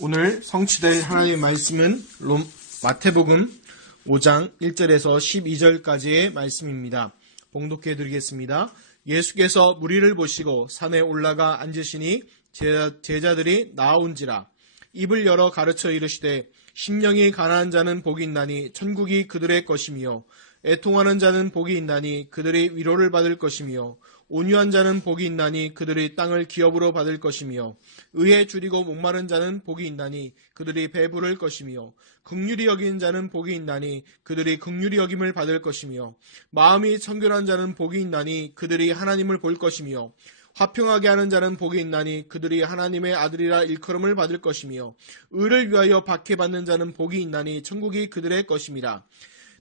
오늘 성취될 하나님의 말씀은 마태복음 5장 1절에서 12절까지의 말씀입니다. 봉독해 드리겠습니다. 예수께서 무리를 보시고 산에 올라가 앉으시니 제자들이 나아온지라. 입을 열어 가르쳐 이르시되 심령이 가난한 자는 복이 있나니 천국이 그들의 것이며 애통하는 자는 복이 있나니 그들이 위로를 받을 것이며 온유한 자는 복이 있나니 그들이 땅을 기업으로 받을 것이며 의에 줄이고 목마른 자는 복이 있나니 그들이 배부를 것이며 긍휼히 여긴 자는 복이 있나니 그들이 긍휼히 여김을 받을 것이며 마음이 청결한 자는 복이 있나니 그들이 하나님을 볼 것이며 화평하게 하는 자는 복이 있나니 그들이 하나님의 아들이라 일컬음을 받을 것이며 의를 위하여 박해받는 자는 복이 있나니 천국이 그들의 것임이라.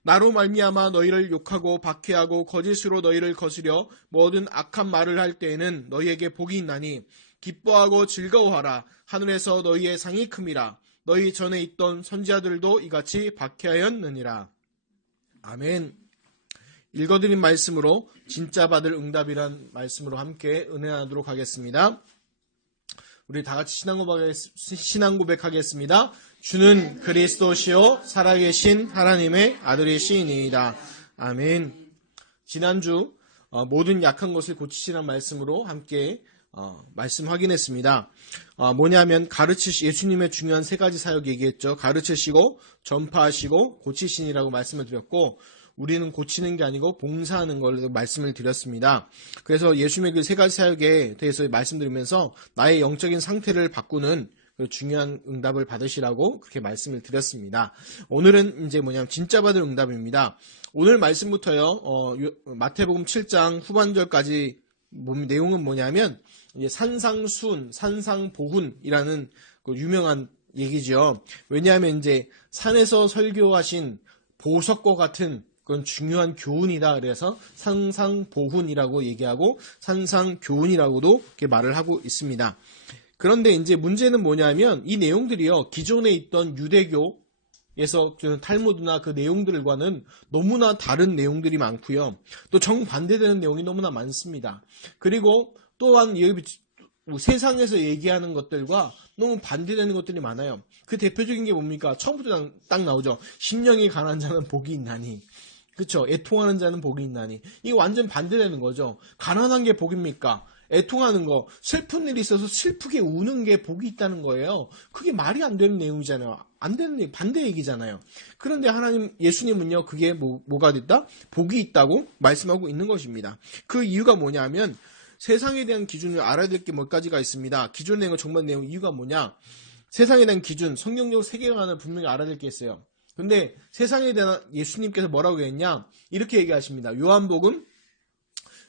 나로 말미암아 너희를 욕하고 박해하고 거짓으로 너희를 거스려 모든 악한 말을 할 때에는 너희에게 복이 있나니 기뻐하고 즐거워하라. 하늘에서 너희의 상이 큼이라. 너희 전에 있던 선지자들도 이같이 박해하였느니라. 아멘. 읽어드린 말씀으로 진짜 받을 응답이란 말씀으로 함께 은혜하도록 하겠습니다. 우리 다같이 신앙 고백하겠습니다. 주는 그리스도시요 살아계신 하나님의 아들이시니이다. 아멘. 지난주 모든 약한 것을 고치시라는 말씀으로 함께 말씀 확인했습니다. 뭐냐면 예수님의 중요한 세 가지 사역 얘기했죠. 가르치시고 전파하시고 고치시니라고 말씀을 드렸고, 우리는 고치는 게 아니고 봉사하는 걸로 말씀을 드렸습니다. 그래서 예수님의 그 세 가지 사역에 대해서 말씀드리면서 나의 영적인 상태를 바꾸는 중요한 응답을 받으시라고 그렇게 말씀을 드렸습니다. 오늘은 이제 뭐냐면 진짜 받을 응답입니다. 오늘 말씀부터요, 마태복음 7장 후반절까지 내용은 뭐냐면 이제 산상순, 산상보훈이라는 그 유명한 얘기죠. 왜냐하면 이제 산에서 설교하신 보석과 같은 그건 중요한 교훈이다. 그래서 산상보훈이라고 얘기하고 산상교훈이라고도 이렇게 말을 하고 있습니다. 그런데 이제 문제는 뭐냐면 이 내용들이요, 기존에 있던 유대교에서 탈무드나 그 내용들과는 너무나 다른 내용들이 많고요. 또 정반대되는 내용이 너무나 많습니다. 그리고 또한 세상에서 얘기하는 것들과 너무 반대되는 것들이 많아요. 그 대표적인 게 뭡니까? 처음부터 딱 나오죠. 심령이 가난한 자는 복이 있나니. 그렇죠. 애통하는 자는 복이 있나니. 이게 완전 반대되는 거죠. 가난한 게 복입니까? 애통하는 거, 슬픈 일이 있어서 슬프게 우는 게 복이 있다는 거예요. 그게 말이 안 되는 내용이잖아요. 안 되는 반대 얘기잖아요. 그런데 예수님은요, 그게 뭐가 됐다? 복이 있다고 말씀하고 있는 것입니다. 그 이유가 뭐냐면 세상에 대한 기준을 알아야 될 게 몇 가지가 있습니다. 기존 내용은 정말 이유가 뭐냐? 세상에 대한 기준, 성경적 세계관을 분명히 알아야 될 게 있어요. 근데 세상에 대한 예수님께서 뭐라고 했냐? 이렇게 얘기하십니다. 요한복음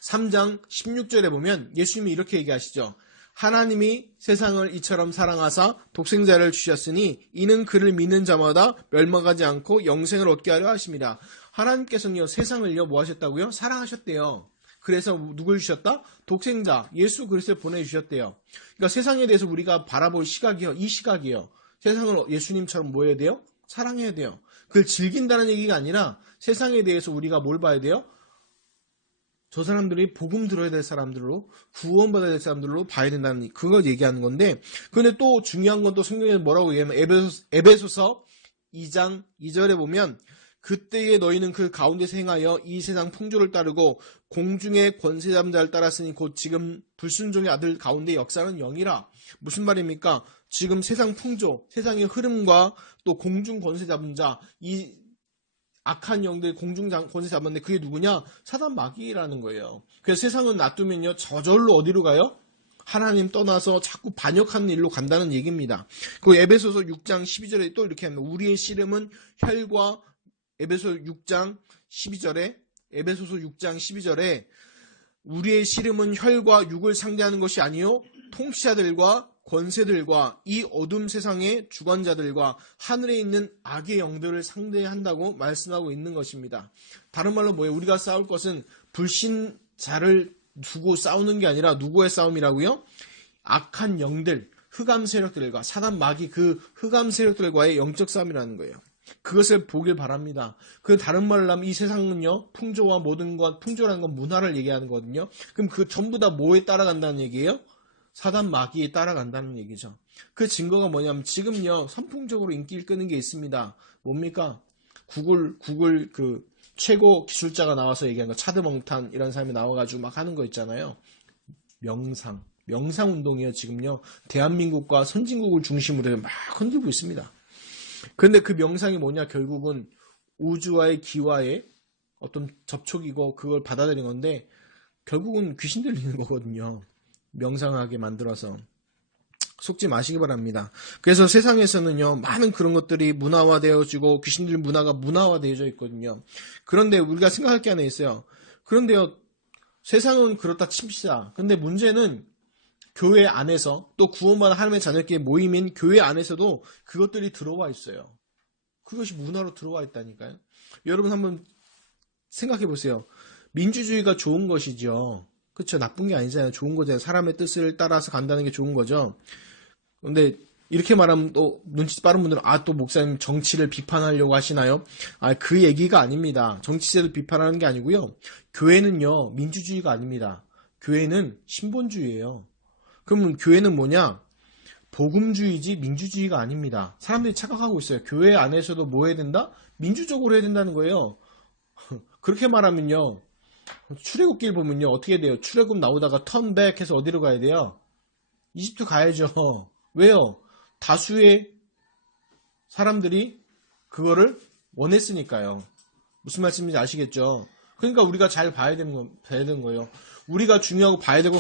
3장 16절에 보면 예수님이 이렇게 얘기하시죠. 하나님이 세상을 이처럼 사랑하사 독생자를 주셨으니 이는 그를 믿는 자마다 멸망하지 않고 영생을 얻게 하려 하심이라. 하나님께서는요, 세상을요, 뭐 하셨다고요? 사랑하셨대요. 그래서 누굴 주셨다? 독생자 예수 그리스도를 보내주셨대요. 그러니까 세상에 대해서 우리가 바라볼 시각이요, 이 시각이요. 세상을 예수님처럼 뭐 해야 돼요? 사랑해야 돼요. 그걸 즐긴다는 얘기가 아니라 세상에 대해서 우리가 뭘 봐야 돼요? 저 사람들이 복음 들어야 될 사람들로, 구원받아야 될 사람들로 봐야 된다는 그걸 얘기하는 건데, 근데 또 중요한 건 또 성경에서 뭐라고 얘기하면 에베소서 2장 2절에 보면 그때에 너희는 그 가운데서 행하여 이 세상 풍조를 따르고 공중의 권세 잡은 자를 따랐으니 곧 지금 불순종의 아들 가운데 역사는 영이라. 무슨 말입니까? 지금 세상 풍조, 세상의 흐름과 또 공중 권세 잡은 자, 이 악한 영들 공중 권세 잡았는데 그게 누구냐? 사단 마귀라는 거예요. 그래서 세상은 놔두면요, 저절로 어디로 가요? 하나님 떠나서 자꾸 반역하는 일로 간다는 얘기입니다. 그 에베소서 6장 12절에 또 이렇게 합니다. 우리의 씨름은 혈과 에베소서 6장 12절에 우리의 씨름은 혈과 육을 상대하는 것이 아니요 통치자들과 권세들과 이 어둠 세상의 주관자들과 하늘에 있는 악의 영들을 상대한다고 말씀하고 있는 것입니다. 다른 말로 뭐예요? 우리가 싸울 것은 불신자를 두고 싸우는 게 아니라 누구의 싸움이라고요? 악한 영들, 흑암 세력들과 사단 마귀 그 흑암 세력들과의 영적 싸움이라는 거예요. 그것을 보길 바랍니다. 그 다른 말로 하면 이 세상은요, 풍조와 모든 것, 풍조라는 건 문화를 얘기하는 거거든요. 그럼 그 전부 다 뭐에 따라간다는 얘기예요? 사단 마귀에 따라간다는 얘기죠. 그 증거가 뭐냐면 지금요 선풍적으로 인기를 끄는 게 있습니다. 뭡니까? 구글 그 최고 기술자가 나와서 얘기한 거, 차드몽탄 이런 사람이 나와가지고 막 하는 거 있잖아요. 명상 운동이요 지금요 대한민국과 선진국을 중심으로 막 흔들고 있습니다. 그런데 그 명상이 뭐냐? 결국은 우주와의 기와의 어떤 접촉이고 그걸 받아들인 건데 결국은 귀신 들리는 거거든요. 명상하게 만들어서. 속지 마시기 바랍니다. 그래서 세상에서는요 많은 그런 것들이 문화화되어지고 귀신들 문화가 문화화되어져 있거든요. 그런데 우리가 생각할 게 하나 있어요. 그런데요 세상은 그렇다 칩시다. 근데 문제는 교회 안에서 또 구원받은 하나님의 자녀끼리 모임인 교회 안에서도 그것들이 들어와 있어요. 그것이 문화로 들어와 있다니까요. 여러분 한번 생각해 보세요. 민주주의가 좋은 것이죠. 그렇죠. 나쁜 게 아니잖아요. 좋은 거잖아요. 사람의 뜻을 따라서 간다는 게 좋은 거죠. 근데 이렇게 말하면 또 눈치 빠른 분들은 또 목사님 정치를 비판하려고 하시나요? 그 얘기가 아닙니다. 정치제를 비판하는 게 아니고요. 교회는요 민주주의가 아닙니다. 교회는 신본주의예요. 그러면 교회는 뭐냐? 복음주의지 민주주의가 아닙니다. 사람들이 착각하고 있어요. 교회 안에서도 뭐 해야 된다? 민주적으로 해야 된다는 거예요. 그렇게 말하면요. 출애굽길 보면요. 어떻게 돼요? 출애굽 나오다가 턴백 해서 어디로 가야 돼요? 이집트 가야죠. 왜요? 다수의 사람들이 그거를 원했으니까요. 무슨 말씀인지 아시겠죠? 그러니까 우리가 잘 봐야 되는 거예요. 우리가 중요하고 봐야 되고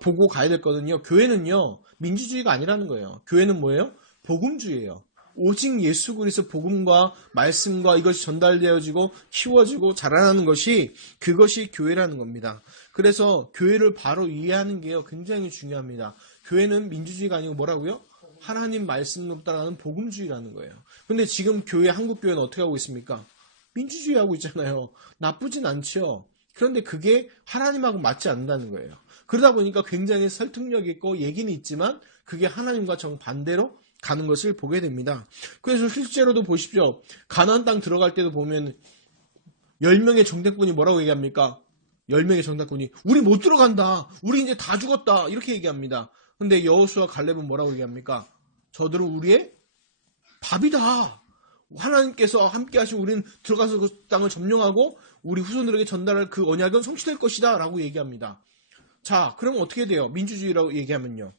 보고 가야 되거든요. 교회는요. 민주주의가 아니라는 거예요. 교회는 뭐예요? 복음주의예요. 오직 예수 그리스도 복음과 말씀과 이것이 전달되어지고 키워지고 자라나는 것이 그것이 교회라는 겁니다. 그래서 교회를 바로 이해하는 게요 굉장히 중요합니다. 교회는 민주주의가 아니고 뭐라고요? 하나님 말씀으로 따라가는 복음주의라는 거예요. 근데 지금 한국 교회는 어떻게 하고 있습니까? 민주주의 하고 있잖아요. 나쁘진 않죠. 그런데 그게 하나님하고 맞지 않는다는 거예요. 그러다 보니까 굉장히 설득력 있고 얘기는 있지만 그게 하나님과 정반대로 가는 것을 보게 됩니다. 그래서 실제로도 보십시오. 가나안 땅 들어갈 때도 보면 10명의 정탐꾼이 뭐라고 얘기합니까? 10명의 정탐꾼이 우리 못 들어간다. 우리 이제 다 죽었다. 이렇게 얘기합니다. 근데 여호수아 갈렙은 뭐라고 얘기합니까? 저들은 우리의 밥이다. 하나님께서 함께 하시고 우리는 들어가서 그 땅을 점령하고 우리 후손들에게 전달할 그 언약은 성취될 것이다 라고 얘기합니다. 자, 그럼 어떻게 돼요? 민주주의라고 얘기하면요.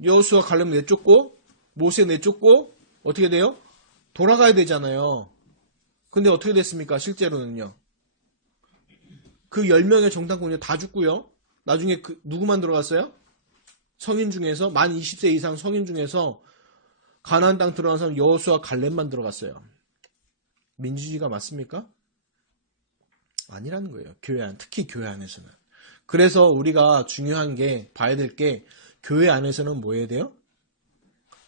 여호수아 갈렙 내쫓고 모세 내쫓고 어떻게 돼요? 돌아가야 되잖아요. 근데 어떻게 됐습니까? 실제로는요. 그 10명의 정탐꾼이 다 죽고요. 나중에 누구만 들어갔어요? 성인 중에서 만 20세 이상 성인 중에서 가나안 땅 들어간 사람 여호수아 갈렙만 들어갔어요. 민주주의가 맞습니까? 아니라는 거예요. 특히 교회 안에서는. 그래서 우리가 중요한 게 봐야 될 게 교회 안에서는 뭐 해야 돼요?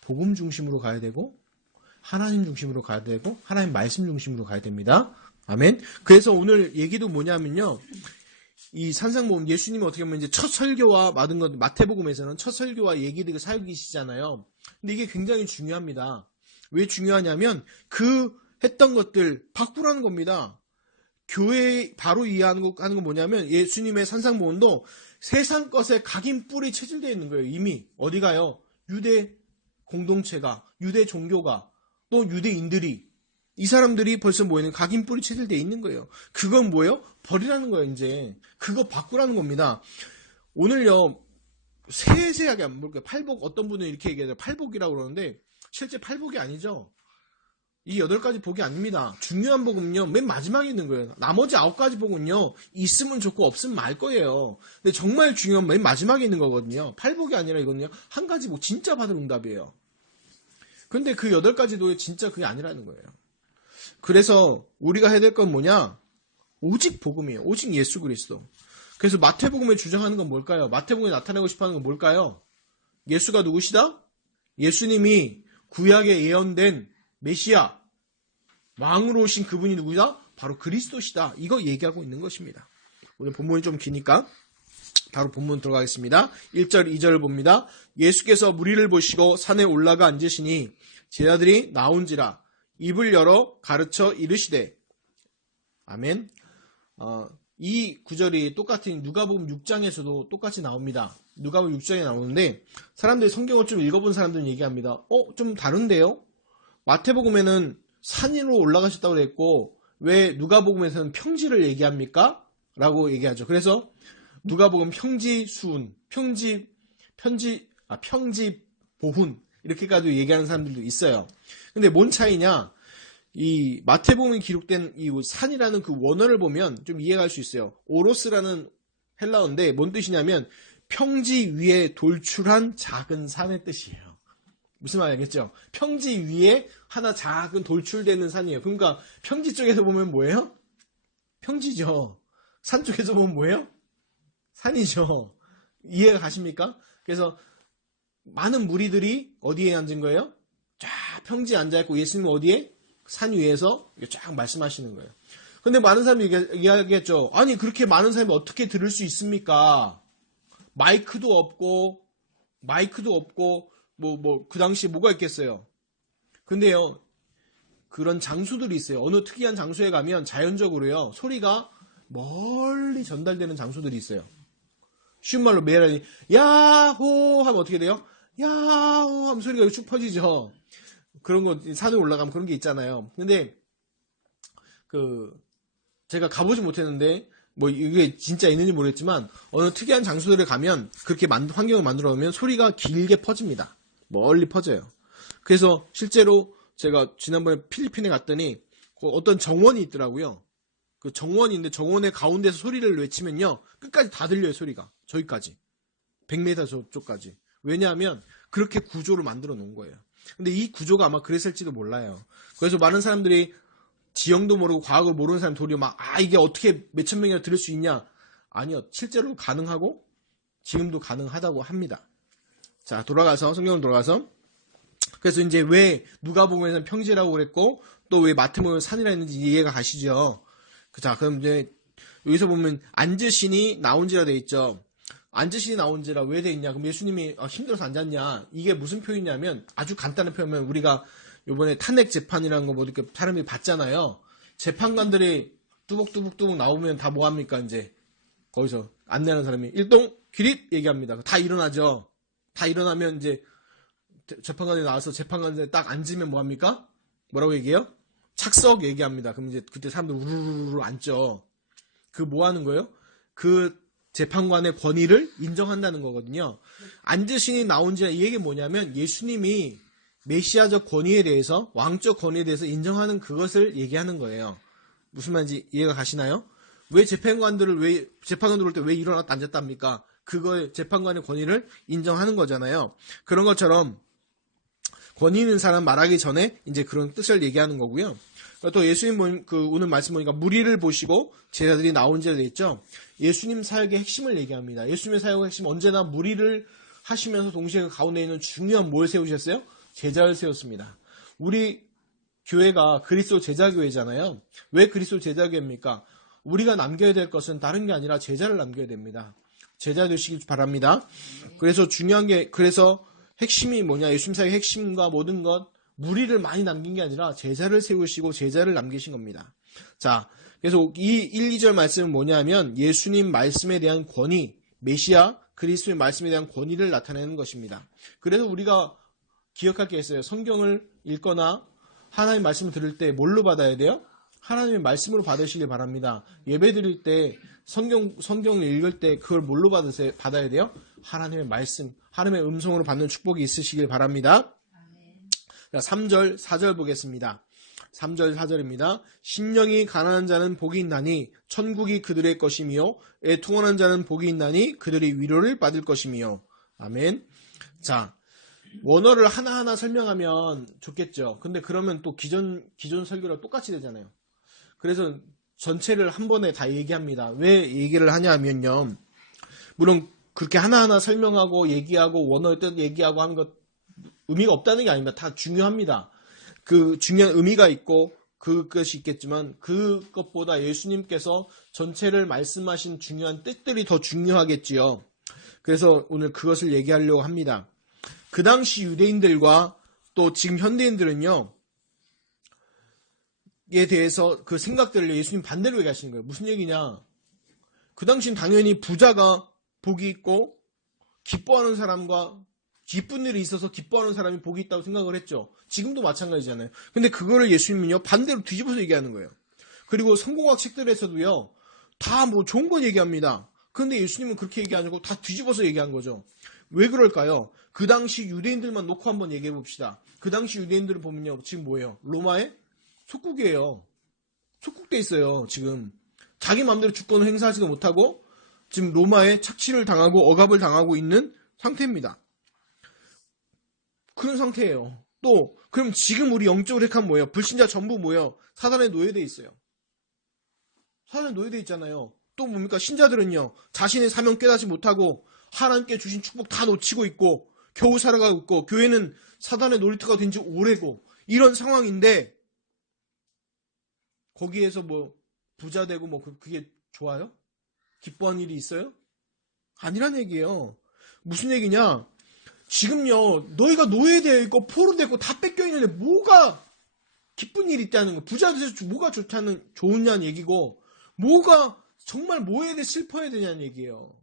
복음 중심으로 가야 되고 하나님 중심으로 가야 되고 하나님 말씀 중심으로 가야 됩니다. 아멘. 그래서 오늘 얘기도 뭐냐면요. 이 산상복음 예수님이 어떻게 보면 이제 첫 설교와 받은 것 마태복음에서는 첫 설교와 얘기들을 사역이시잖아요. 근데 이게 굉장히 중요합니다. 왜 중요하냐면 그 했던 것들 바꾸라는 겁니다. 교회 바로 이해하는 거 하는 건 뭐냐면 예수님의 산상복음도 세상 것에 각인 뿔이 체질되어 있는 거예요. 이미 어디 가요? 유대 공동체가 유대 종교가 또 유대인들이 이 사람들이 벌써 뭐예요? 각인 뿔이 체질되어 있는 거예요. 그건 뭐예요? 버리라는 거예요. 이제 그거 바꾸라는 겁니다. 오늘요 세세하게 안 볼게요. 팔복 어떤 분은 이렇게 얘기해요. 팔복이라고 그러는데 실제 팔복이 아니죠. 이 8가지 복이 아닙니다. 중요한 복은요, 맨 마지막에 있는 거예요. 나머지 9가지 복은요, 있으면 좋고 없으면 말 거예요. 근데 정말 중요한 맨 마지막에 있는 거거든요. 8복이 아니라 이거는요, 한 가지 복 진짜 받을 응답이에요. 근데 그 8가지도 진짜 그게 아니라는 거예요. 그래서 우리가 해야 될 건 뭐냐? 오직 복음이에요. 오직 예수 그리스도. 그래서 마태복음에 주장하는 건 뭘까요? 마태복음에 나타내고 싶어하는 건 뭘까요? 예수가 누구시다? 예수님이 구약에 예언된 메시아, 왕으로 오신 그분이 누구다? 바로 그리스도시다. 이거 얘기하고 있는 것입니다. 오늘 본문이 좀 기니까 바로 본문 들어가겠습니다. 1절, 2절을 봅니다. 예수께서 무리를 보시고 산에 올라가 앉으시니 제자들이 나온지라 입을 열어 가르쳐 이르시되 아멘. 이 구절이 똑같은 누가복음 6장에서도 똑같이 나옵니다. 누가복음 6장에 나오는데 사람들이 성경을 좀 읽어본 사람들은 얘기합니다. 좀 다른데요? 마태복음에는 산 위로 올라가셨다고 그랬고 왜 누가복음에서는 평지를 얘기합니까? 라고 얘기하죠. 그래서 누가복음 평지수훈, 평지보훈 이렇게까지 얘기하는 사람들도 있어요. 근데 뭔 차이냐? 이 마태복음에 기록된 이 산이라는 그 원어를 보면 좀 이해가 할 수 있어요. 오로스라는 헬라어인데 뭔 뜻이냐면 평지 위에 돌출한 작은 산의 뜻이에요. 무슨 말인지 알겠죠? 평지 위에 하나 작은 돌출되는 산이에요. 그러니까 평지 쪽에서 보면 뭐예요? 평지죠. 산 쪽에서 보면 뭐예요? 산이죠. 이해가 가십니까? 그래서 많은 무리들이 어디에 앉은 거예요? 쫙 평지에 앉아있고 예수님은 어디에? 산 위에서 쫙 말씀하시는 거예요. 근데 많은 사람이 이야기했죠. 아니 그렇게 많은 사람이 어떻게 들을 수 있습니까? 마이크도 없고 그 당시에 뭐가 있겠어요? 근데요, 그런 장소들이 있어요. 어느 특이한 장소에 가면 자연적으로요, 소리가 멀리 전달되는 장소들이 있어요. 쉬운 말로 매일 야호 하면 어떻게 돼요? 야호 하면 소리가 쭉 퍼지죠. 그런 거 산에 올라가면 그런 게 있잖아요. 근데 제가 가보지 못했는데 이게 진짜 있는지 모르겠지만 어느 특이한 장소들에 가면 그렇게 환경을 만들어 놓으면 소리가 길게 퍼집니다. 멀리 퍼져요. 그래서 실제로 제가 지난번에 필리핀에 갔더니 어떤 정원이 있더라고요. 그 정원이 있는데 정원의 가운데서 소리를 외치면요 끝까지 다 들려요. 소리가 저기까지 100m 저쪽까지. 왜냐하면 그렇게 구조를 만들어 놓은 거예요. 근데 이 구조가 아마 그랬을지도 몰라요. 그래서 많은 사람들이 지형도 모르고 과학을 모르는 사람 도리어 이게 어떻게 몇천 명이나 들을 수 있냐? 아니요. 실제로 가능하고 지금도 가능하다고 합니다. 자, 성경으로 돌아가서 그래서 이제 왜 누가복음에서는 평지라고 그랬고 또 왜 마태복음에서는 산이라 했는지 이해가 가시죠? 자, 그럼 이제 여기서 보면 앉으시니 나온지라 돼 있죠. 앉으시니 나온지라 왜 돼 있냐? 그럼 예수님이 힘들어서 앉았냐? 이게 무슨 표현이냐면 아주 간단한 표현이면 우리가 요번에 탄핵 재판이라는 거 이렇게 사람들이 봤잖아요. 재판관들이 뚜벅뚜벅 나오면 다 뭐합니까? 이제 거기서 안내하는 사람이 일동 기립 얘기합니다. 다 일어나죠. 다 일어나면 이제 재판관이 나와서 재판관에 딱 앉으면 뭐합니까? 뭐라고 얘기해요? 착석 얘기합니다. 그럼 이제 그때 사람들 우르르르 앉죠. 그 뭐 하는 거예요? 그 재판관의 권위를 인정한다는 거거든요. 앉으시니 나온지 이 얘기 뭐냐면 예수님이 메시아적 권위에 대해서 왕적 권위에 대해서 인정하는 그것을 얘기하는 거예요. 무슨 말인지 이해가 가시나요? 왜 재판관들 올 때 왜 일어났다 앉았다 합니까? 그거의 재판관의 권위를 인정하는 거잖아요. 그런 것처럼 권위 있는 사람 말하기 전에 이제 그런 뜻을 얘기하는 거고요. 또 예수님 오늘 말씀 보니까 무리를 보시고 제자들이 나온 지가 돼 있죠. 예수님 사역의 핵심을 얘기합니다. 예수님의 사역의 핵심 언제나 무리를 하시면서 동시에 그 가운데 있는 중요한 뭘 세우셨어요? 제자를 세웠습니다. 우리 교회가 그리스도 제자교회잖아요. 왜 그리스도 제자교회입니까? 우리가 남겨야 될 것은 다른 게 아니라 제자를 남겨야 됩니다. 제자 되시길 바랍니다. 그래서 중요한 게 그래서 핵심이 뭐냐? 예수님 사역의 핵심과 모든 것 무리를 많이 남긴 게 아니라 제자를 세우시고 제자를 남기신 겁니다. 자, 그래서 이 1, 2절 말씀은 뭐냐면 예수님 말씀에 대한 권위, 메시아 그리스도의 말씀에 대한 권위를 나타내는 것입니다. 그래서 우리가 기억할 게 있어요. 성경을 읽거나 하나님의 말씀을 들을 때 뭘로 받아야 돼요? 하나님의 말씀으로 받으시길 바랍니다. 예배 드릴 때 성경을 읽을 때 그걸 뭘로 받아야 돼요? 하나님의 말씀, 하나님의 음성으로 받는 축복이 있으시길 바랍니다. 자, 3절, 4절 보겠습니다. 3절, 4절입니다. 심령이 가난한 자는 복이 있나니 천국이 그들의 것이며 애통하는 자는 복이 있나니 그들이 위로를 받을 것이며. 아멘. 자, 원어를 하나하나 설명하면 좋겠죠. 근데 그러면 또 기존 설교랑 똑같이 되잖아요. 그래서 전체를 한 번에 다 얘기합니다. 왜 얘기를 하냐면요. 물론 그렇게 하나하나 설명하고 얘기하고 원어의 뜻 얘기하고 하는 것 의미가 없다는 게 아닙니다. 다 중요합니다. 그 중요한 의미가 있고 그것이 있겠지만 그것보다 예수님께서 전체를 말씀하신 중요한 뜻들이 더 중요하겠지요. 그래서 오늘 그것을 얘기하려고 합니다. 그 당시 유대인들과 또 지금 현대인들은요. 에 대해서 그 생각들을 예수님 반대로 얘기하시는 거예요. 무슨 얘기냐? 그 당시엔 당연히 부자가 복이 있고 기뻐하는 사람과 기쁜 일이 있어서 기뻐하는 사람이 복이 있다고 생각을 했죠. 지금도 마찬가지잖아요. 근데 그거를 예수님은요, 반대로 뒤집어서 얘기하는 거예요. 그리고 성공학 책들에서도요, 다 뭐 좋은 건 얘기합니다. 그런데 예수님은 그렇게 얘기 안 하고 다 뒤집어서 얘기한 거죠. 왜 그럴까요? 그 당시 유대인들만 놓고 한번 얘기해 봅시다. 그 당시 유대인들을 보면요, 지금 뭐예요? 로마의 속국이에요. 속국돼 있어요, 지금. 자기 마음대로 주권을 행사하지도 못하고, 지금 로마에 착취를 당하고 억압을 당하고 있는 상태입니다. 그런 상태예요. 또 그럼 지금 우리 영적으로 핵한 뭐예요? 불신자 전부 뭐예요? 사단에 노예돼 있어요. 사단에 노예돼 있잖아요. 또 뭡니까? 신자들은요, 자신의 사명 깨닫지 못하고 하나님께 주신 축복 다 놓치고 있고 겨우 살아가고 있고, 교회는 사단의 놀이터가 된 지 오래고, 이런 상황인데 거기에서 뭐 부자 되고 뭐 그게 좋아요? 기뻐하는 일이 있어요? 아니란 얘기예요. 무슨 얘기냐? 지금요, 너희가 노예되어 있고 포로되어 있고 다 뺏겨 있는데 뭐가 기쁜 일이 있다는 거, 부자 돼서 뭐가 좋냐는 얘기고, 뭐가 정말 뭐에 대해 슬퍼해야 되냐는 얘기예요.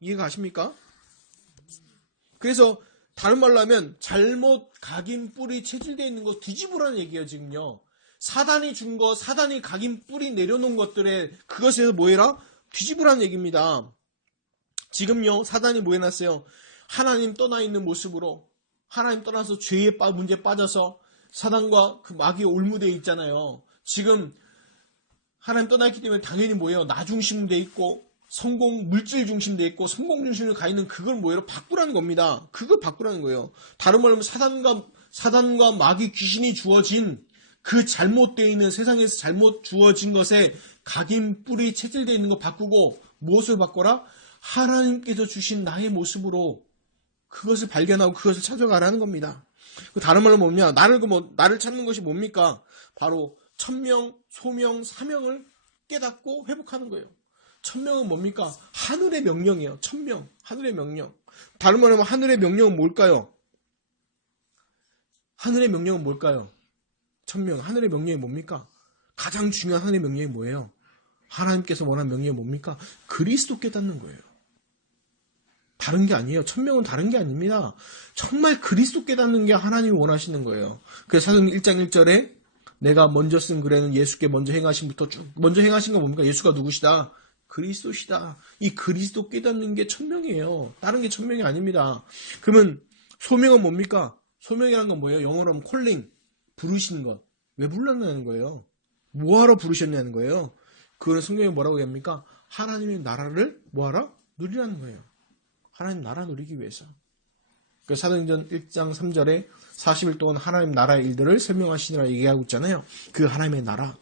이해가 가십니까? 그래서 다른 말로 하면 잘못 각인 뿌리 체질되어 있는 거 뒤집으라는 얘기예요. 지금요, 사단이 준 거, 사단이 각인 뿌리 내려놓은 것들에 그것에서 뭐해라? 뒤집으라는 얘기입니다. 지금요, 사단이 뭐 해놨어요? 하나님 떠나 있는 모습으로, 하나님 떠나서 죄의 문제에 빠져서 사단과 그 마귀의 올무대에 있잖아요. 지금 하나님 떠나 있기 때문에 당연히 뭐예요? 나 중심돼 있고 성공 물질 중심돼 있고 성공 중심으로 가 있는 그걸 뭐예요? 바꾸라는 겁니다. 그걸 바꾸라는 거예요. 다른 말로 하면 사단과 마귀 귀신이 주어진 그 잘못되어 있는, 세상에서 잘못 주어진 것에 각인 뿌리 체질되어 있는 거 바꾸고, 무엇을 바꿔라? 하나님께서 주신 나의 모습으로 그것을 발견하고 그것을 찾아가라는 겁니다. 다른 말로 뭐냐? 나를 찾는 것이 뭡니까? 바로 천명, 소명, 사명을 깨닫고 회복하는 거예요. 천명은 뭡니까? 하늘의 명령이에요. 천명, 하늘의 명령. 다른 말로 하면 하늘의 명령은 뭘까요? 하늘의 명령은 뭘까요? 천명, 하늘의 명령이 뭡니까? 가장 중요한 하늘의 명령이 뭐예요? 하나님께서 원하는 명령이 뭡니까? 그리스도 깨닫는 거예요. 다른 게 아니에요. 천명은 다른 게 아닙니다. 정말 그리스도 깨닫는 게 하나님이 원하시는 거예요. 그래서 사도행전 1장 1절에 내가 먼저 쓴 글에는 예수께 먼저 행하신부터 쭉, 먼저 행하신 건 뭡니까? 예수가 누구시다? 그리스도시다. 이 그리스도 깨닫는 게 천명이에요. 다른 게 천명이 아닙니다. 그러면 소명은 뭡니까? 소명이라는 건 뭐예요? 영어로 하면 콜링, 부르시는 것. 왜 불렀냐는 거예요. 뭐하러 부르셨냐는 거예요. 그거는 성경에 뭐라고 얘기합니까? 하나님의 나라를 뭐하라? 누리라는 거예요. 하나님 나라 누리기 위해서. 그 사도행전 1장 3절에 40일 동안 하나님 나라의 일들을 설명하시느라 얘기하고 있잖아요. 그 하나님의 나라.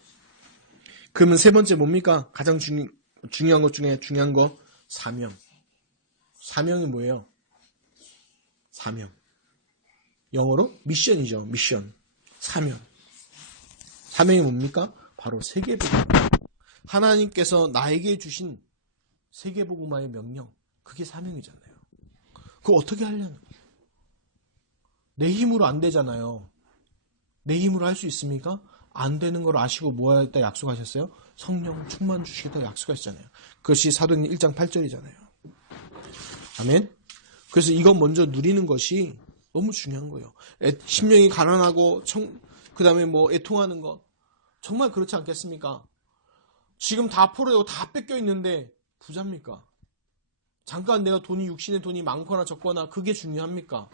그러면 세 번째 뭡니까? 가장 중요한 것 중에 중요한 거, 사명. 사명이 뭐예요? 사명. 영어로 미션이죠. 미션. 사명. 사명이 뭡니까? 바로 세계복음. 하나님께서 나에게 주신 세계복음화의 명령. 그게 사명이잖아요. 그거 어떻게 하려는 거예요? 내 힘으로 안 되잖아요. 내 힘으로 할 수 있습니까? 안 되는 걸 아시고 뭐 하겠다 약속하셨어요? 성령 충만 주시겠다고 약속하셨잖아요. 그것이 사도행전 1장 8절이잖아요. 아멘. 그래서 이건 먼저 누리는 것이 너무 중요한 거예요. 심령이 가난하고 그 다음에 뭐 애통하는 것. 정말 그렇지 않겠습니까? 지금 다 포로되고 다 뺏겨 있는데 부자입니까? 잠깐 내가 육신의 돈이 많거나 적거나 그게 중요합니까?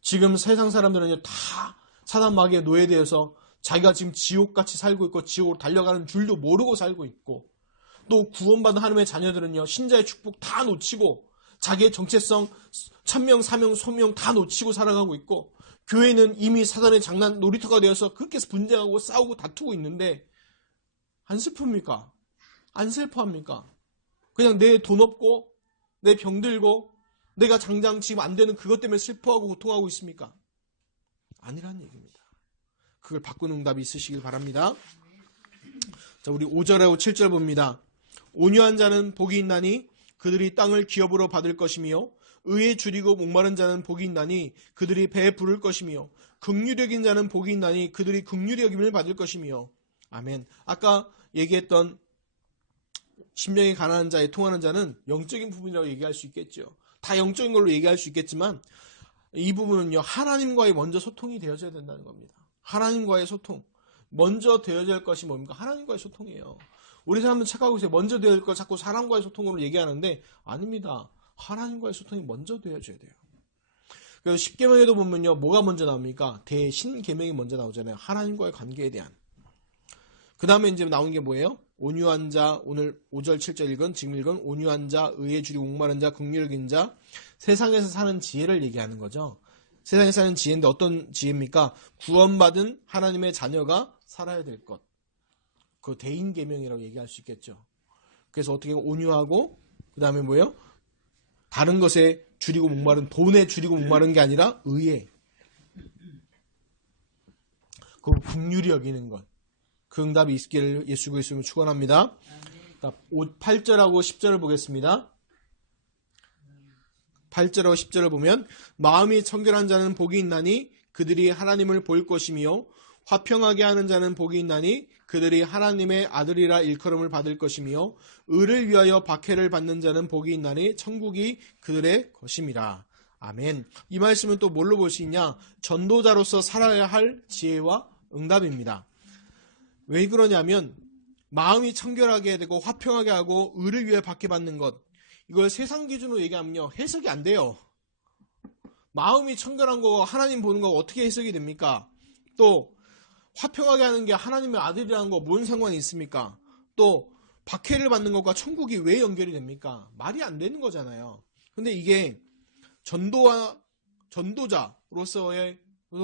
지금 세상 사람들은요, 다 사단 마귀에 노예되어서 자기가 지금 지옥같이 살고 있고 지옥으로 달려가는 줄도 모르고 살고 있고, 또 구원받은 하나님의 자녀들은요, 신자의 축복 다 놓치고 자기의 정체성, 천명, 사명, 소명 다 놓치고 살아가고 있고, 교회는 이미 사단의 장난 놀이터가 되어서 그렇게 분쟁하고 싸우고 다투고 있는데 안 슬픕니까? 안 슬퍼합니까? 그냥 내 돈 없고 내 병 들고 내가 당장 지금 안 되는 그것 때문에 슬퍼하고 고통하고 있습니까? 아니란 얘기입니다. 그걸 바꾸는 응답이 있으시길 바랍니다. 자, 우리 5절하고 7절 봅니다. 온유한 자는 복이 있나니 그들이 땅을 기업으로 받을 것이며, 의에 줄이고 목마른 자는 복이 있나니 그들이 배에 부를 것이며, 긍휼히 여긴 자는 복이 있나니 그들이 긍휼히 여김을 받을 것이며. 아멘. 아까 얘기했던 심령이 가난한 자에 통하는 자는 영적인 부분이라고 얘기할 수 있겠죠. 다 영적인 걸로 얘기할 수 있겠지만 이 부분은요, 하나님과의 먼저 소통이 되어져야 된다는 겁니다. 하나님과의 소통. 먼저 되어져야 할 것이 뭡니까? 하나님과의 소통이에요. 우리 사람들은 착각하고 있어요. 먼저 되어야 할 것 자꾸 사람과의 소통으로 얘기하는데 아닙니다. 하나님과의 소통이 먼저 되어져야 돼요. 그래서 10계명에도 보면요, 뭐가 먼저 나옵니까? 대신계명이 먼저 나오잖아요. 하나님과의 관계에 대한. 그 다음에 이제 나온 게 뭐예요? 온유한 자, 오늘 5절 7절 읽은, 지금 읽은 온유한 자, 의에 줄이고 목마른 자, 긍휼을 긴 자, 세상에서 사는 지혜를 얘기하는 거죠. 세상에 사는 지혜인데 어떤 지혜입니까? 구원받은 하나님의 자녀가 살아야 될 것. 그 대인계명이라고 얘기할 수 있겠죠. 그래서 어떻게 온유하고, 그 다음에 뭐예요? 다른 것에 줄이고 목마른, 돈에 줄이고 목마른 게 아니라 의에. 그 긍휼히 여기는 것. 그 응답이 있기를 예수 그리스도로 축원합니다. 8절하고 10절을 보겠습니다. 8절하고 10절을 보면 마음이 청결한 자는 복이 있나니 그들이 하나님을 볼 것이며 화평하게 하는 자는 복이 있나니 그들이 하나님의 아들이라 일컬음을 받을 것이며 의를 위하여 박해를 받는 자는 복이 있나니 천국이 그들의 것임이라. 아멘. 이 말씀은 또 뭘로 볼 수 있냐? 전도자로서 살아야 할 지혜와 응답입니다. 왜 그러냐면 마음이 청결하게 되고 화평하게 하고 의를 위해 박해받는 것, 이걸 세상 기준으로 얘기하면요 해석이 안 돼요. 마음이 청결한 거 하나님 보는 거 어떻게 해석이 됩니까? 또 화평하게 하는 게 하나님의 아들이라는 거 뭔 상관이 있습니까? 또 박해를 받는 것과 천국이 왜 연결이 됩니까? 말이 안 되는 거잖아요. 근데 이게 전도자로서의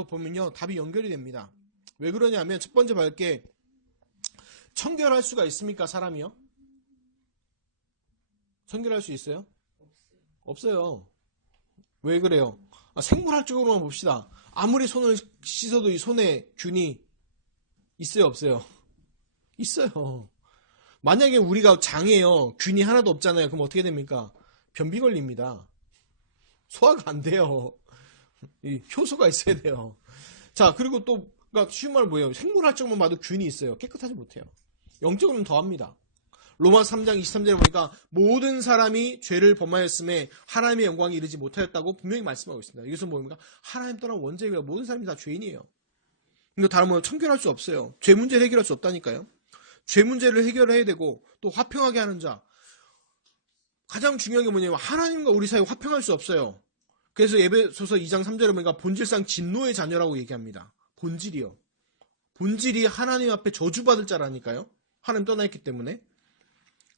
보면요 답이 연결이 됩니다. 왜 그러냐면 첫 번째 밝게 청결할 수가 있습니까? 사람이요? 청결할 수 있어요? 없어요. 왜 그래요? 생물학적으로만 봅시다. 아무리 손을 씻어도 이 손에 균이 있어요? 없어요? 있어요. 만약에 우리가 장에요. 균이 하나도 없잖아요. 그럼 어떻게 됩니까? 변비 걸립니다. 소화가 안 돼요. 이 효소가 있어야 돼요. 자, 그리고 또 그러니까 쉬운 말 뭐예요? 생물학적으로만 봐도 균이 있어요. 깨끗하지 못해요. 영적으로는 더합니다. 로마 3장 23절에 보니까 모든 사람이 죄를 범하였음에 하나님의 영광에 이르지 못하였다고 분명히 말씀하고 있습니다. 이것은 뭡니까? 하나님 떠난 원죄가 모든 사람이 다 죄인이에요. 그러니까 다른 말로 청결할 수 없어요. 죄 문제를 해결할 수 없다니까요. 죄 문제를 해결해야 되고 또 화평하게 하는 자. 가장 중요한 게 뭐냐면 하나님과 우리 사이에 화평할 수 없어요. 그래서 에베소서 2장 3절에 보니까 본질상 진노의 자녀라고 얘기합니다. 본질이요. 본질이 하나님 앞에 저주받을 자라니까요. 하나님 떠나있기 때문에.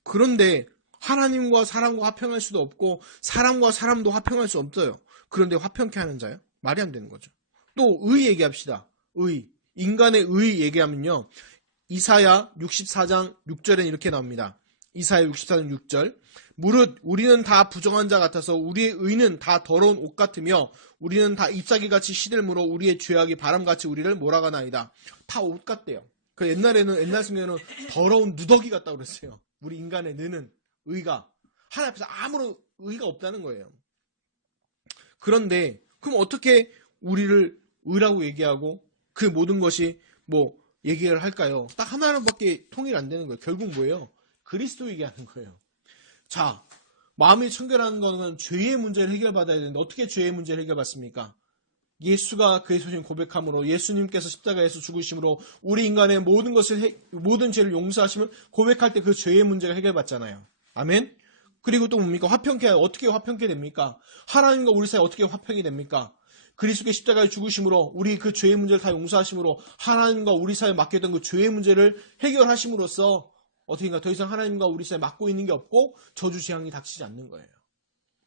그런데 하나님과 사람과 화평할 수도 없고 사람과 사람도 화평할 수 없어요. 그런데 화평케 하는 자요? 말이 안 되는 거죠. 또 의 얘기합시다. 의. 인간의 의 얘기하면요. 이사야 64장 6절엔 이렇게 나옵니다. 이사야 64장 6절. 무릇 우리는 다 부정한 자 같아서 우리의 의는 다 더러운 옷 같으며 우리는 다 잎사귀같이 시들므로 우리의 죄악이 바람같이 우리를 몰아가나이다. 다 옷 같대요. 그 옛날 성경에는 더러운 누더기 같다고 그랬어요. 우리 인간의 느는 의가 하나님 앞에서 아무런 의가 없다는 거예요. 그런데 그럼 어떻게 우리를 의라고 얘기하고 그 모든 것이 뭐 얘기를 할까요? 딱 하나로밖에 통일 안 되는 거예요. 결국 뭐예요? 그리스도 얘기하는 거예요. 자, 마음이 청결한 거는 죄의 문제를 해결받아야 되는데 어떻게 죄의 문제를 해결받습니까? 예수가 그의 소신 고백함으로 예수님께서 십자가에서 죽으심으로 우리 인간의 모든 죄를 용서하시면 고백할 때 그 죄의 문제가 해결받잖아요. 아멘? 그리고 또 뭡니까? 어떻게 화평케 됩니까? 하나님과 우리 사이 어떻게 화평이 됩니까? 그리스도의 십자가에 죽으심으로 우리 그 죄의 문제를 다 용서하심으로 하나님과 우리 사이에 맡겼던 그 죄의 문제를 해결하심으로써 어떻게인가 더 이상 하나님과 우리 사이에 맡고 있는 게 없고 저주 재앙이 닥치지 않는 거예요.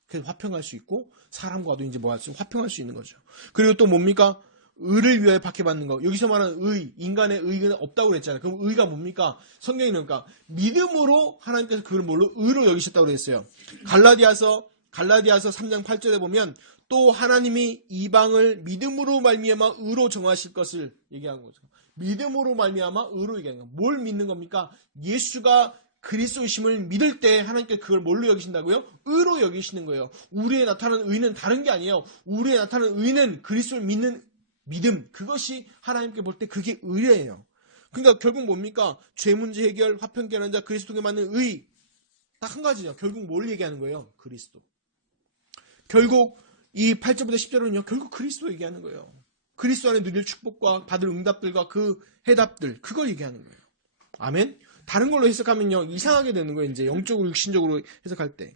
그래서 화평할 수 있고 사람과도 이제 화평할 수 있는 거죠. 그리고 또 뭡니까? 의를 위하여 박해받는 거. 여기서 말하는 의, 인간의 의는 없다고 그랬잖아요. 그럼 의가 뭡니까? 성경이 그러니까 믿음으로 하나님께서 그걸 뭘로 의로 여기셨다고 그랬어요. 갈라디아서 3장 8절에 보면 또 하나님이 이방을 믿음으로 말미암아 의로 정하실 것을 얘기한 거죠. 믿음으로 말미암아 의로 얘기하는 거. 뭘 믿는 겁니까? 예수가 그리스도이심을 믿을 때 하나님께 그걸 뭘로 여기신다고요? 의로 여기시는 거예요. 우리의 나타나는 의는 다른 게 아니에요. 우리의 나타나는 의는 그리스도를 믿는 믿음. 그것이 하나님께 볼 때 그게 의예요. 그러니까 결국 뭡니까? 죄 문제 해결, 화평케 하는 자, 그리스도께 맞는 의. 딱 한 가지죠. 결국 뭘 얘기하는 거예요? 그리스도. 결국 이 8절부터 10절은요. 결국 그리스도 얘기하는 거예요. 그리스도 안에 누릴 축복과 받을 응답들과 그 해답들, 그걸 얘기하는 거예요. 아멘? 다른 걸로 해석하면요. 이상하게 되는 거예요. 이제 영적으로 육신적으로 해석할 때.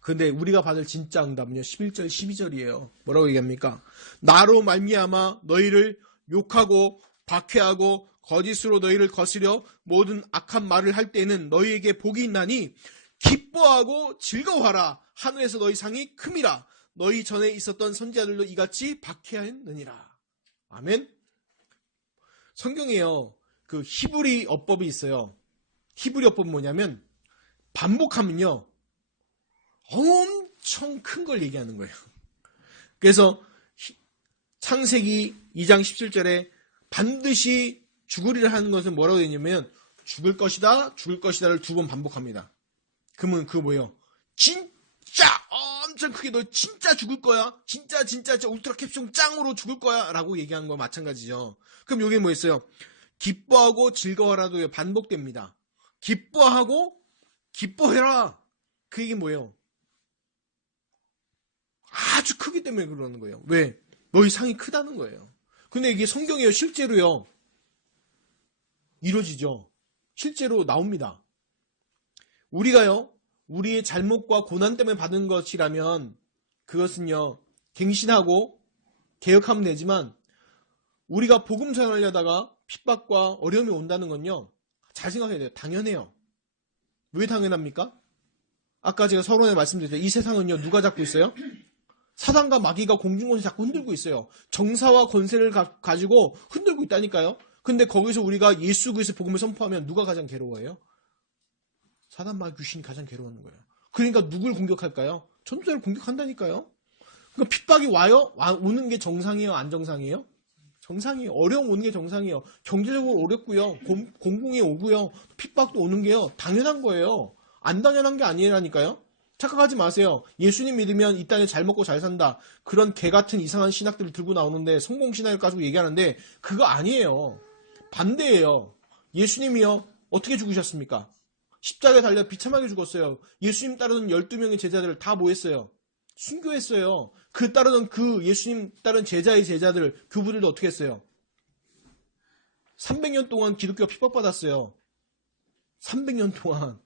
근데 우리가 받을 진짜 응답은요. 11절 12절이에요. 뭐라고 얘기합니까? 나로 말미암아 너희를 욕하고 박해하고 거짓으로 너희를 거스려 모든 악한 말을 할 때는 너희에게 복이 있나니 기뻐하고 즐거워하라. 하늘에서 너희 상이 큼이라. 너희 전에 있었던 선지자들도 이같이 박해하였느니라. 아멘. 성경에요. 그 히브리 어법이 있어요. 히브리 어법은 뭐냐면 반복하면요. 엄청 큰 걸 얘기하는 거예요. 그래서 창세기 2장 17절에 반드시 죽으리라 하는 것은 뭐라고 되냐면 죽을 것이다, 죽을 것이다를 2번 반복합니다. 그러면 그거 뭐예요? 진짜 엄청 크게 너 진짜 죽을 거야? 진짜 울트라 캡숑 짱으로 죽을 거야? 라고 얘기하는 거와 마찬가지죠. 그럼 여기 뭐 있어요? 기뻐하고 즐거워라도 반복됩니다. 기뻐하고 기뻐해라. 그 얘기 뭐예요? 아주 크기 때문에 그러는 거예요. 왜? 너희 상이 크다는 거예요. 근데 이게 성경이에요. 실제로요. 이루어지죠. 실제로 나옵니다. 우리가요. 우리의 잘못과 고난 때문에 받은 것이라면 그것은요. 갱신하고 개혁하면 되지만 우리가 복음 전하려다가 핍박과 어려움이 온다는 건요. 잘 생각해야 돼요. 당연해요. 왜 당연합니까? 아까 제가 서론에 말씀드렸죠. 이 세상은요. 누가 잡고 있어요? 사단과 마귀가 공중권세 자꾸 흔들고 있어요. 정사와 권세를 가지고 흔들고 있다니까요. 근데 거기서 우리가 예수 그리스도의 복음을 선포하면 누가 가장 괴로워해요? 사단, 마귀, 귀신이 가장 괴로워하는 거예요. 그러니까 누굴 공격할까요? 전도자를 공격한다니까요. 그러니까 핍박이 와요? 오는 게 정상이에요? 안 정상이에요? 정상이에요. 어려움 오는 게 정상이에요. 경제적으로 어렵고요. 공공이 오고요. 핍박도 오는 게요. 당연한 거예요. 안 당연한 게 아니라니까요. 착각하지 마세요. 예수님 믿으면 이 땅에 잘 먹고 잘 산다. 그런 개 같은 이상한 신학들을 들고 나오는데 성공신학을 가지고 얘기하는데 그거 아니에요. 반대예요. 예수님이요. 어떻게 죽으셨습니까? 십자가에 달려 비참하게 죽었어요. 예수님 따르는 12명의 제자들을 다 뭐 했어요? 순교했어요. 그 따르는 그 예수님 따른 제자의 제자들 그분들도 어떻게 했어요? 300년 동안 기독교가 핍박받았어요. 300년 동안.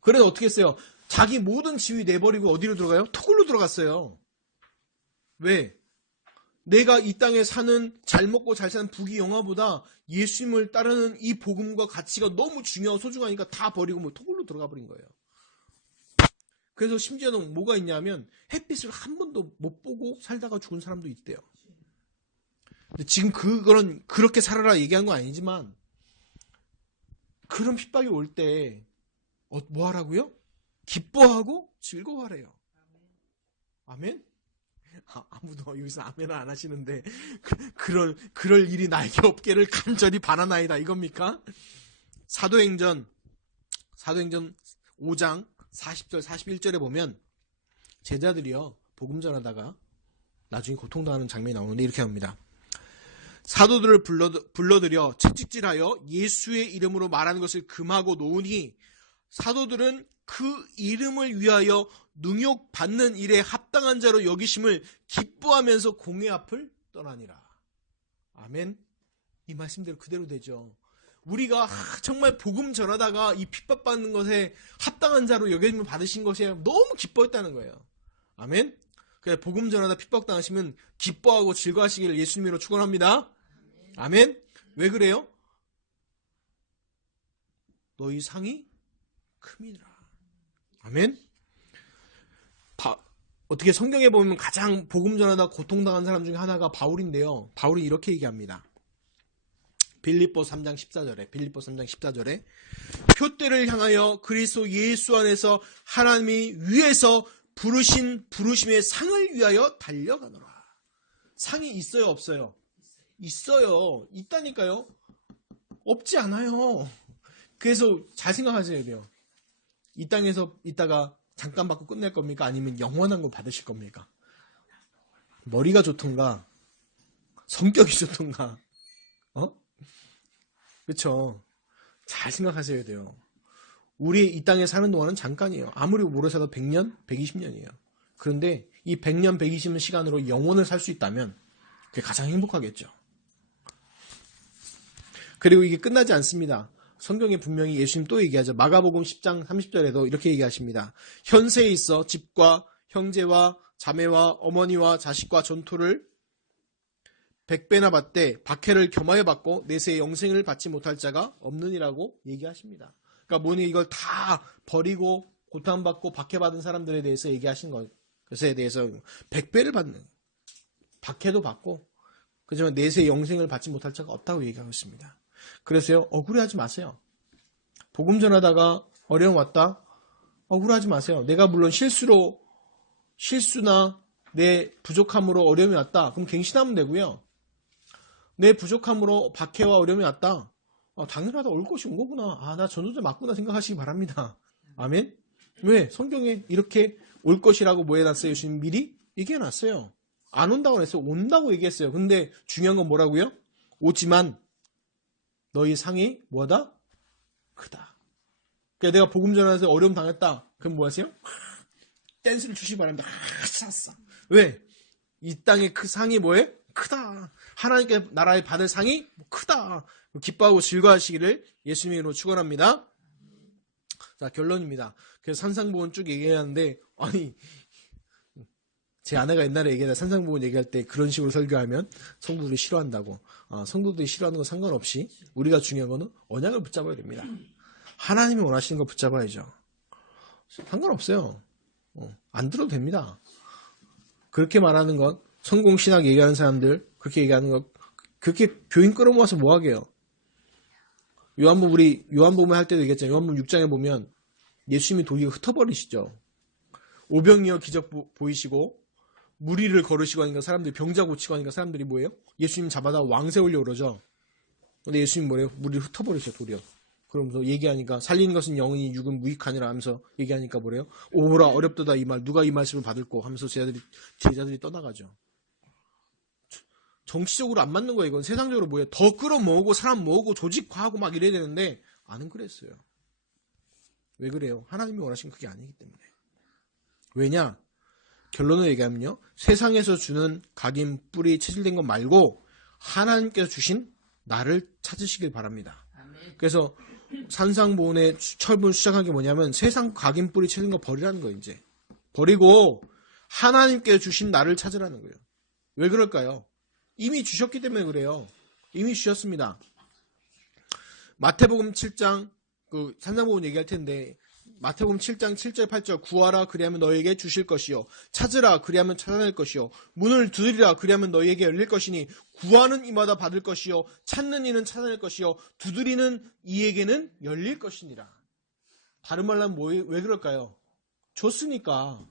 그래서 어떻게 했어요? 자기 모든 지위 내버리고 어디로 들어가요? 토굴로 들어갔어요. 왜? 내가 이 땅에 사는 잘 먹고 잘 사는 부귀영화보다 예수님을 따르는 이 복음과 가치가 너무 중요하고 소중하니까 다 버리고 뭐 토굴로 들어가 버린 거예요. 그래서 심지어는 뭐가 있냐면 햇빛을 한 번도 못 보고 살다가 죽은 사람도 있대요. 근데 지금 그거는 그렇게 살아라 얘기한 건 아니지만 그런 핍박이 올 때 뭐 하라고요? 기뻐하고 즐거워하래요. 아멘? 아무도 여기서 아멘을 안 하시는데 그럴 일이 나에게 없기를 간절히 바라나이다 이겁니까? 사도행전 5장 40절 41절에 보면 제자들이요 복음 전하다가 나중에 고통당하는 장면이 나오는데 이렇게 합니다. 사도들을 불러들여 채찍질하여 예수의 이름으로 말하는 것을 금하고 놓으니 사도들은 그 이름을 위하여 능욕받는 일에 합당한 자로 여기심을 기뻐하면서 공회 앞을 떠나니라. 아멘. 이 말씀대로 그대로 되죠. 우리가 정말 복음 전하다가 이 핍박받는 것에 합당한 자로 여겨짐을 받으신 것에 너무 기뻐했다는 거예요. 아멘. 그래서 복음 전하다 핍박당하시면 기뻐하고 즐거워하시기를 예수님으로 축원합니다. 아멘. 왜 그래요? 너희 상이 큼이라. 아멘. 어떻게 성경에 보면 가장 복음 전하다 고통당한 사람 중에 하나가 바울인데요. 바울이 이렇게 얘기합니다. 빌립보 3장 14절에 표대를 향하여 그리스도 예수 안에서 하나님이 위에서 부르신 부르심의 상을 위하여 달려가노라. 상이 있어요, 없어요? 있어요. 있다니까요. 없지 않아요. 그래서 잘 생각하셔야 돼요. 이 땅에서 있다가 잠깐 받고 끝낼 겁니까? 아니면 영원한 거 받으실 겁니까? 머리가 좋던가 성격이 좋던가 그렇죠? 잘 생각하셔야 돼요. 우리 이 땅에 사는 동안은 잠깐이에요. 아무리 오래 살아도 100년, 120년이에요. 그런데 이 100년, 120년 시간으로 영원을 살 수 있다면 그게 가장 행복하겠죠. 그리고 이게 끝나지 않습니다. 성경에 분명히 예수님 또 얘기하죠. 마가복음 10장 30절에도 이렇게 얘기하십니다. 현세에 있어 집과 형제와 자매와 어머니와 자식과 전토를 100배나 받되 박해를 겸하여 받고 내세의 영생을 받지 못할 자가 없느니라고 얘기하십니다. 그러니까 뭐니 이걸 다 버리고 고통받고 박해받은 사람들에 대해서 얘기하신 것에 대해서 100배를 받는, 박해도 받고 그렇지만 내세의 영생을 받지 못할 자가 없다고 얘기하고 있습니다. 그래서요, 억울해하지 마세요. 복음 전하다가 어려움 왔다? 억울하지 마세요. 내가 물론 실수나 내 부족함으로 어려움이 왔다. 그럼 갱신하면 되고요. 내 부족함으로 박해와 어려움이 왔다. 당연하다. 올 것이 온 거구나. 나 전도자 맞구나 생각하시기 바랍니다. 아멘? 왜? 성경에 이렇게 올 것이라고 뭐 해놨어요? 예수님 미리 얘기해놨어요. 안 온다고 했어요. 온다고 얘기했어요. 근데 중요한 건 뭐라고요? 오지만 너희 상이 뭐하다? 크다. 그러니까 내가 복음 전하면서 어려움 당했다. 그럼 뭐 하세요? 댄스를 주시기 바랍니다. 쌌어. 왜? 이 땅의 그 상이 뭐예요? 크다. 하나님께 나라에 받을 상이 크다. 기뻐하고 즐거워하시기를 예수님의 이름으로 축원합니다. 자, 결론입니다. 그래서 산상보훈 쭉 얘기하는데, 아니, 제 아내가 옛날에 얘기하다 산상보훈 얘기할 때 그런 식으로 설교하면 성도들이 싫어한다고. 성도들이 싫어하는 건 상관없이 우리가 중요한 거는 언약을 붙잡아야 됩니다. 하나님이 원하시는 거 붙잡아야죠. 상관없어요. 안 들어도 됩니다. 그렇게 말하는 것, 성공신학 얘기하는 사람들, 그렇게 얘기하는 것, 그렇게 교인 끌어모아서 뭐 하게요? 요한복음 할 때도 얘기했잖아요. 요한복음 6장에 보면 예수님이 도리어 흩어버리시죠. 오병이어 기적 보이시고, 무리를 걸으시고 하니까 사람들이 병자 고치고 하니까 사람들이 뭐예요? 예수님 잡아다 왕 세우려고 그러죠. 근데 예수님 뭐래요? 무리를 흩어버리셔, 도리어. 그러면서 얘기하니까 살리는 것은 영이니 육은 무익하니라 하면서 얘기하니까 뭐래요? 오라 어렵도다 이 말, 누가 이 말씀을 받을꼬 하면서 제자들이 떠나가죠. 정치적으로 안 맞는 거예요. 이건 세상적으로 뭐예요? 더 끌어모으고 사람 모으고 조직화하고 막 이래야 되는데 안 그랬어요. 왜 그래요? 하나님이 원하신 그게 아니기 때문에. 왜냐? 결론을 얘기하면요. 세상에서 주는 각인 뿌리 체질된 것 말고 하나님께서 주신 나를 찾으시길 바랍니다. 그래서 산상보훈의 철분 시작한 게 뭐냐면 세상 각인 뿌리 체질된 거 버리라는 거예요. 이제 버리고 하나님께서 주신 나를 찾으라는 거예요. 왜 그럴까요? 이미 주셨기 때문에 그래요. 이미 주셨습니다. 마태복음 7장 산상보훈 얘기할 텐데 마태복음 7장 7절 8절 구하라 그리하면 너에게 주실 것이요 찾으라 그리하면 찾아낼 것이요 문을 두드리라 그리하면 너에게 열릴 것이니 구하는 이마다 받을 것이요 찾는 이는 찾아낼 것이요 두드리는 이에게는 열릴 것이니라. 다른 말로 하면 왜 그럴까요? 줬으니까.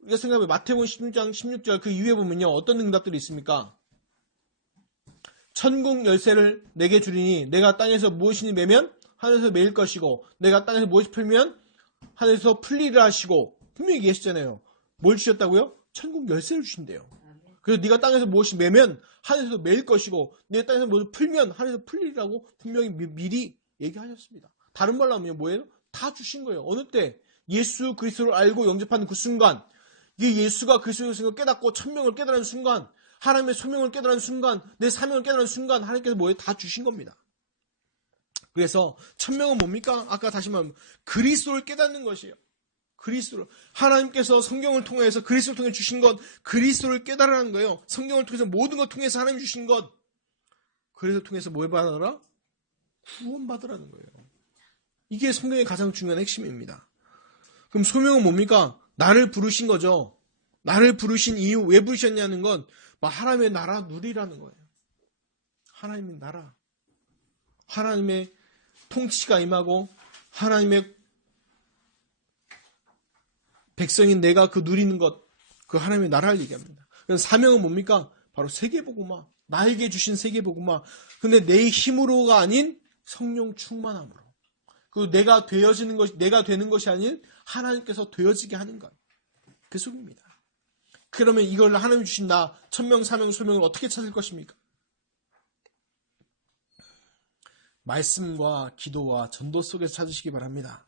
우리가 생각해보면 마태복음 16장 16절 그 이후에 보면요 어떤 응답들이 있습니까? 천국 열쇠를 내게 주리니 내가 땅에서 무엇이니 매면 하늘에서 매일 것이고 내가 땅에서 무엇이 풀면 하늘에서 풀리라 하시고 분명히 얘기하시잖아요. 뭘 주셨다고요? 천국 열쇠를 주신대요. 그래서 네가 땅에서 무엇이 매면 하늘에서 매일 것이고 내가 땅에서 무엇을 풀면 하늘에서 풀리라고 분명히 미리 얘기하셨습니다. 다른 말로 하면 뭐예요? 다 주신 거예요. 어느 때? 예수 그리스도를 알고 영접하는 그 순간, 이게 예수가 그리스도를 깨닫고 천명을 깨달은 순간, 하나님의 소명을 깨달은 순간, 내 사명을 깨달은 순간 하나님께서 뭐예요? 다 주신 겁니다. 그래서 천명은 뭡니까? 아까 다시 말하면 그리스도를 깨닫는 것이에요. 그리스도를. 하나님께서 성경을 통해서 그리스도를 통해 주신 것, 그리스도를 깨달으라는 거예요. 성경을 통해서 모든 것 통해서 하나님 주신 것, 그리스도를 통해서 뭘 받아라? 구원받으라는 거예요. 이게 성경의 가장 중요한 핵심입니다. 그럼 소명은 뭡니까? 나를 부르신 거죠. 나를 부르신 이유, 왜 부르셨냐는 건 하나님의 나라 누리라는 거예요. 하나님의 나라. 하나님의 통치가 임하고 하나님의 백성인 내가 그 누리는 것, 그 하나님의 나라를 얘기합니다. 그래서 사명은 뭡니까? 바로 세계복음화. 나에게 주신 세계복음화. 근데 내 힘으로가 아닌 성령 충만함으로. 그 내가 되어지는 것이, 내가 되는 것이 아닌 하나님께서 되어지게 하는 것. 그 속입니다. 그러면 이걸 하나님 주신 나, 천명, 사명, 소명을 어떻게 찾을 것입니까? 말씀과 기도와 전도 속에서 찾으시기 바랍니다.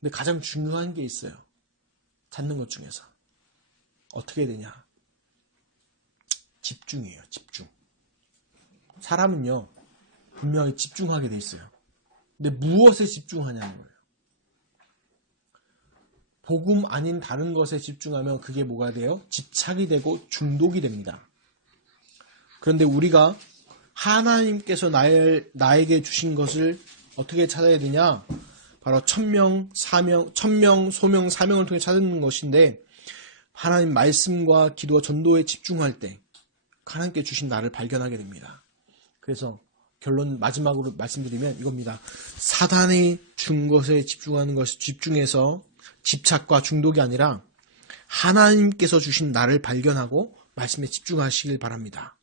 근데 가장 중요한 게 있어요. 찾는 것 중에서. 어떻게 되냐? 집중이에요. 집중. 사람은요, 분명히 집중하게 돼 있어요. 근데 무엇에 집중하냐는 거예요. 복음 아닌 다른 것에 집중하면 그게 뭐가 돼요? 집착이 되고 중독이 됩니다. 그런데 우리가 하나님께서 나에게 주신 것을 어떻게 찾아야 되냐? 바로 천명, 소명, 사명을 통해 찾는 것인데, 하나님 말씀과 기도와 전도에 집중할 때 하나님께 주신 나를 발견하게 됩니다. 그래서 결론 마지막으로 말씀드리면 이겁니다. 사단이 준 것에 집중해서 집착과 중독이 아니라 하나님께서 주신 나를 발견하고 말씀에 집중하시길 바랍니다.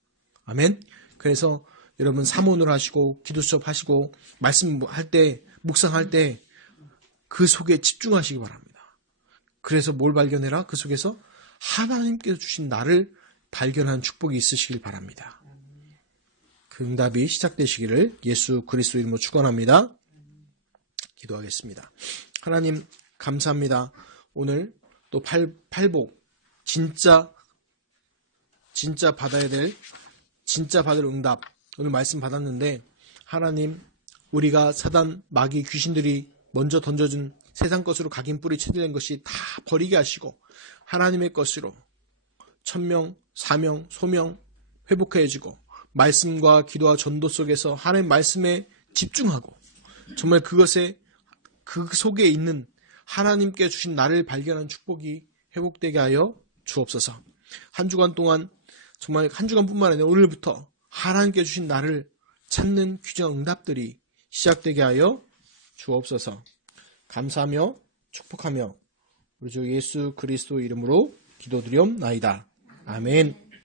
아멘. 그래서 여러분 사모를 하시고 기도 수업 하시고 말씀할 때 묵상할 때 그 속에 집중하시기 바랍니다. 그래서 뭘 발견해라? 그 속에서 하나님께서 주신 나를 발견한 축복이 있으시길 바랍니다. 그 응답이 시작되시기를 예수 그리스도 이름으로 축원합니다. 기도하겠습니다. 하나님 감사합니다. 오늘 또 팔복 진짜 받아야 될 진짜 받을 응답 오늘 말씀 받았는데 하나님 우리가 사단 마귀 귀신들이 먼저 던져준 세상 것으로 각인 뿌리 체질된 것이 다 버리게 하시고 하나님의 것으로 천명, 사명, 소명 회복해지고 말씀과 기도와 전도 속에서 하나님 말씀에 집중하고 정말 그 속에 있는 하나님께 주신 나를 발견한 축복이 회복되게 하여 주옵소서. 한 주간 동안 정말 한 주간뿐만 아니라 오늘부터 하나님께 주신 나를 찾는 귀중한 응답들이 시작되게 하여 주옵소서. 감사하며 축복하며 우리 주 예수 그리스도 이름으로 기도드리옵나이다. 아멘.